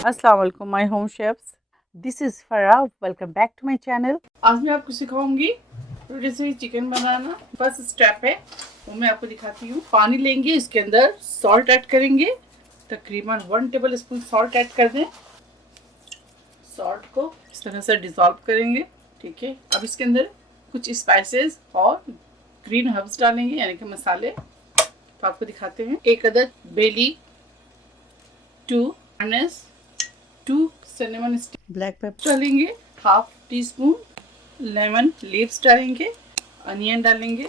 अस्सलाम वालेकुम my home chefs, this is Farah. Welcome back to my channel. आज मैं आपको सिखाऊंगी रोटी चिकन बनाना। फर्स्ट स्टेप है वो मैं आपको दिखाती हूँ। पानी लेंगे, इसके अंदर सॉल्ट ऐड करेंगे, तकरीबन 1 टेबल स्पून सॉल्ट ऐड कर दें। सॉल्ट को इस तरह से डिज़ोल्व करेंगे, ठीक है। अब इसके अंदर कुछ स्पाइसेस और ग्रीन हर्ब्स डालेंगे, यानी कि मसाले। तो आपको दिखाते हैं। 1 अदद बेली, 2 अनस, 2 सिनेमन स्टिक, ब्लैक पेपर डालेंगे, half teaspoon lemon leaves डालेंगे, अनियन डालेंगे,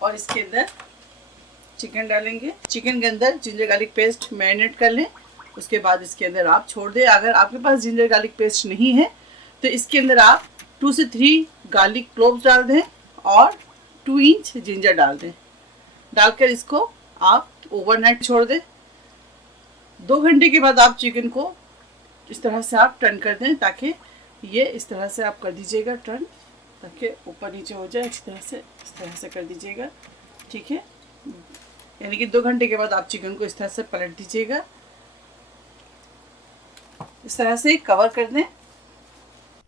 और इसके अंदर चिकन डालेंगे। चिकन के अंदर जिंजर गार्लिक पेस्ट मैरिनेट कर लें। उसके बाद इसके अंदर आप छोड़ दें। अगर आपके पास जिंजर गार्लिक पेस्ट नहीं है तो इसके अंदर आप 2 से 3 गार्लिक क्लोव्स डाल दें और 2 इंच जिंजर डाल दें। डालकर इसको आप ओवरनाइट छोड़ दें। 2 घंटे के बाद आप चिकन को इस तरह से आप टर्न कर दें, ताकि ये इस तरह से आप कर दीजिएगा टर्न, ताकि ऊपर नीचे हो जाए। इस तरह से कर दीजिएगा, ठीक है। यानी कि 2 घंटे के बाद आप चिकन को इस तरह से पलट दीजिएगा। इस तरह से कवर कर दें।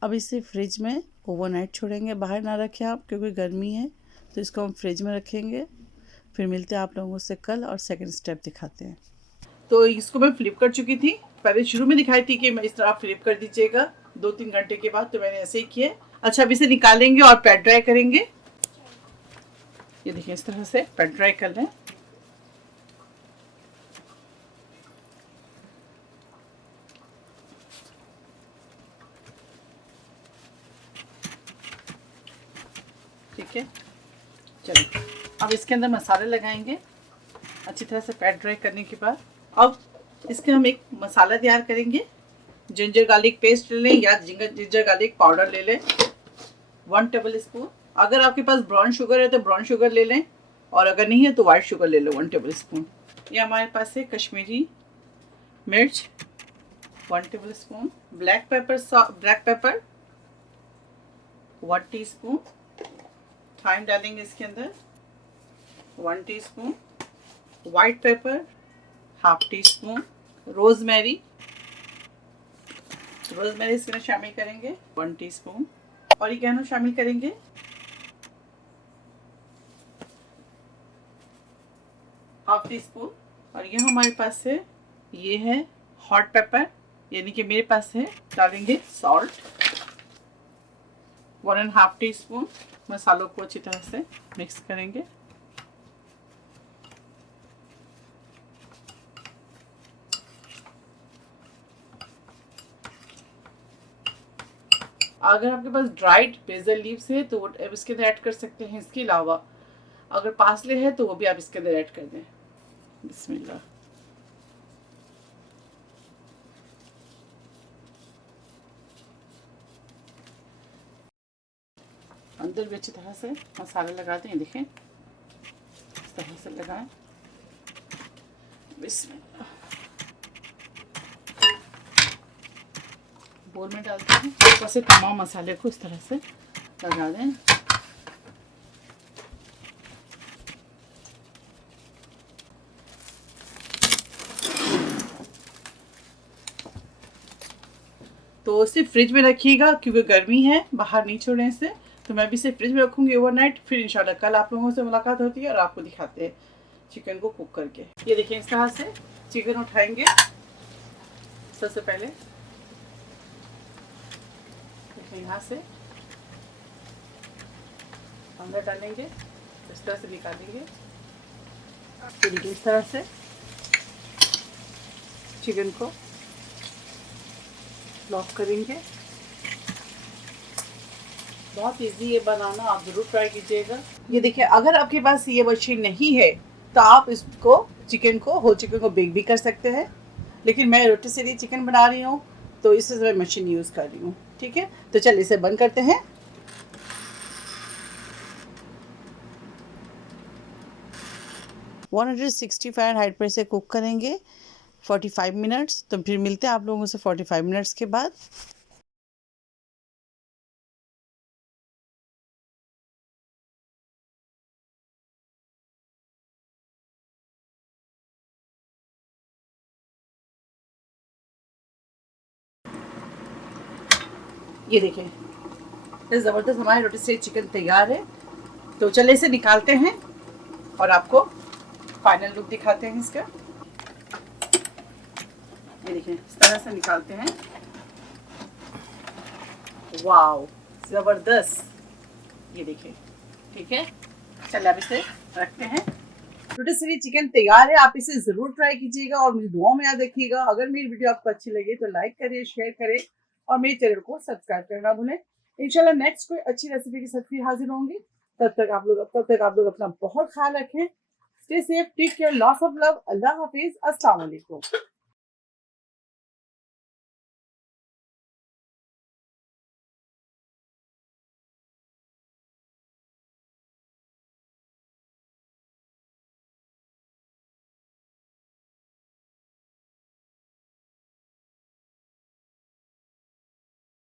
अब इसे फ्रिज में ओवरनाइट छोड़ेंगे, बाहर ना रखें आप, क्योंकि गर्मी है। तो इसको हम फ्रिज में रखेंगे। फिर मिलते हैं आप लोगों से कल और सेकंड स्टेप दिखाते हैं। तो इसको मैं फ्लिप कर चुकी थी। पहले शुरू में दिखाई थी कि मैं इस तरह फ्लिप कर दीजिएगा 2-3 घंटे के बाद, तो मैंने ऐसे ही किया। अच्छा, अब इसे निकालेंगे और पैट ड्राई करेंगे। ये देखिए, इस तरह से पैट ड्राई कर लें। ठीक है, चलिए अब इसके अंदर मसाले लगाएंगे। अच्छी तरह से पैट ड्राई करने के बाद अब इसके हम एक मसाला तैयार करेंगे। जिंजर गार्लिक पेस्ट ले लें या जिंजर गार्लिक पाउडर ले लें, 1 टेबल स्पून। अगर आपके पास ब्राउन शुगर है तो ब्राउन शुगर ले लें, और अगर नहीं है तो वाइट शुगर ले लो 1 टेबल स्पून। ये हमारे पास है कश्मीरी मिर्च 1 tablespoon, black pepper 1 teaspoon, thyme डालेंगे इसके अंदर 1 teaspoon, white pepper half teaspoon, rosemary इसमें शामिल करेंगे 1 टीस्पून, ऑरिगेनो शामिल करेंगे हाफ टी स्पून। और ये हमारे पास है, ये है हॉट पेपर, यानी कि मेरे पास है। डालेंगे सॉल्ट 1.5 टी स्पून। मसालों को अच्छी तरह से मिक्स करेंगे। अगर आपके पास ड्राइड बेसल लीव्स है तो वो अब इसके अंदर ऐड कर सकते हैं। इसके अलावा अगर पार्सले है तो वो भी आप इसके अंदर ऐड कर दें। बिस्मिल्लाह। अंदर भी अच्छी तरह से मसाले लगा दें। देखें, इस तरह से लगाएं। बिस्मिल्लाह। बोल में डालते हैं, ऊपर से तमाम मसाले को इस तरह से लगा दें। तो इसे फ्रिज में रखिएगा, क्योंकि गर्मी है, बाहर नहीं छोड़ें इसे। तो मैं भी इसे फ्रिज में रखूंगी ओवरनाइट। फिर इंशाल्लाह कल आप लोगों से मुलाकात होती है और आपको दिखाते हैं चिकन को कुक करके। ये देखिए, इस तरह से चिकन उठाएंगे। सबसे पहले यहाँ से अंदर डालेंगे, इस तरह से निकालेंगे। फिर इस तरह से चिकन को लॉक करेंगे। बहुत इजी है बनाना, आप ज़रूर ट्राई कीजिएगा। ये देखिए, अगर आपके पास ये मशीन नहीं है तो आप इसको चिकन को बेक भी कर सकते हैं। लेकिन मैं रोटी से लिए चिकन बना रही हूँ, तो इससे मैं मशीन यूज़ कर रही हूँ। ठीक है, तो चलिए इसे बंद करते हैं। 160 फ़ारेनहाइट पर इसे कुक करेंगे 45 मिनट्स। तो फिर मिलते हैं आप लोगों से 45 मिनट्स के बाद। ये देखें, तो ज़बरदस्त हमारे रोटिसरी चिकन तैयार है। तो चले इसे निकालते हैं और आपको फाइनल लुक दिखाते हैं इसका। ये देखें, इस तरह से निकालते हैं। वाओ, ज़बरदस्त। ये देखें, ठीक है। चलिए अब इसे रखते हैं। रोटिसरी चिकन तैयार है। आप इसे ज़रूर ट्राई कीजिएगा और मुझे दुआओं में याद रखिएगा। अगर मेरी वीडियो आपको अच्छी लगे तो लाइक करिए, शेयर करें और मेरे चैनल को सब्सक्राइब करना भूलें। इंशाल्लाह नेक्स्ट कोई अच्छी रेसिपी के साथ फिर हाजिर होंगी। तब तक आप लोग अपना बहुत ख्याल रखें। Stay safe, take care, lots of love. Allah हाफिज़, अस्सलाम वालेकुम।